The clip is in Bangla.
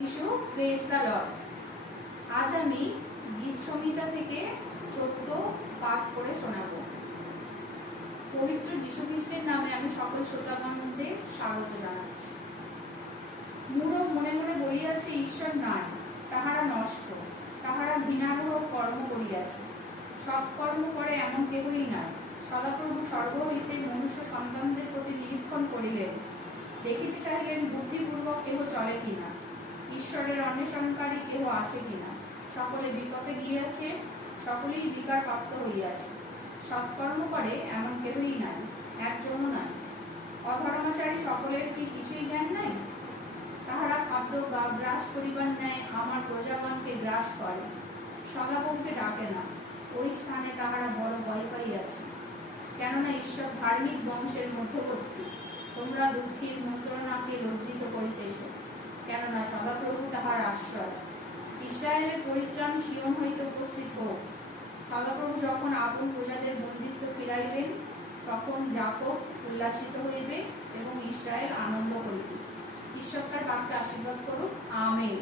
যিশু প্রেজ দ্য লর্ড। আজ আমি গীত সংহিতা থেকে 14 পাঠ করে শোনাব। পবিত্র যীশু খ্রিস্টের নামে আমি সকল শ্রোতাগণদের স্বাগত জানাচ্ছি। মূঢ় মনে মনে বলিয়াছে, ঈশ্বর নাই, তাহারা নষ্ট, তাহারা ঘৃণাবহ কর্ম করিয়াছে। সৎকর্ম করে এমন কেহই নাই। সদাপ্রভু স্বর্গ হইতে মনুষ্য সন্তানদের প্রতি নিরীক্ষণ করিলেন, দেখিতে চাহিলেন বুদ্ধিপূর্বক কেহ চলে কিনা, ঈশ্বরের অন্বেষণকারী কেহ আছে কিনা। সকলে বিপদে গিয়াছে, সকলেই বিকার প্রাপ্ত হইয়াছে। সৎকর্ম করে এমন কেহই নাই, একজনও নাই। অধর্মাচারী সকলের কি কিছুই জ্ঞান নাই? তাহারা খাদ্য গ্রাস করিবার ন্যায় আমার প্রজাগণকে গ্রাস করে, সদাপ্রভুকে ডাকে না। ওই স্থানে তাহারা বড় ভয় পাইয়াছে, কেননা ঈশ্বর ধার্মিক বংশের মধ্যবর্তী। তোমরা দুঃখীর মন্ত্রণাকে লজ্জিত করিতেছ, কেননা সদাপ্রভু তাহার আশ্রয়। ইসরায়েলের পরিত্রাণ সিয়ন হইতে উপস্থিত হোক। সদাপ্রভু যখন আপন প্রজাদের বন্দিত্ব ফিরাইবেন, তখন যাকব উল্লাসিত হইবে এবং ইসরায়েল আনন্দ করিবে। ঈশ্বর তার বাক্যে আশীর্বাদ করুক। আমেন।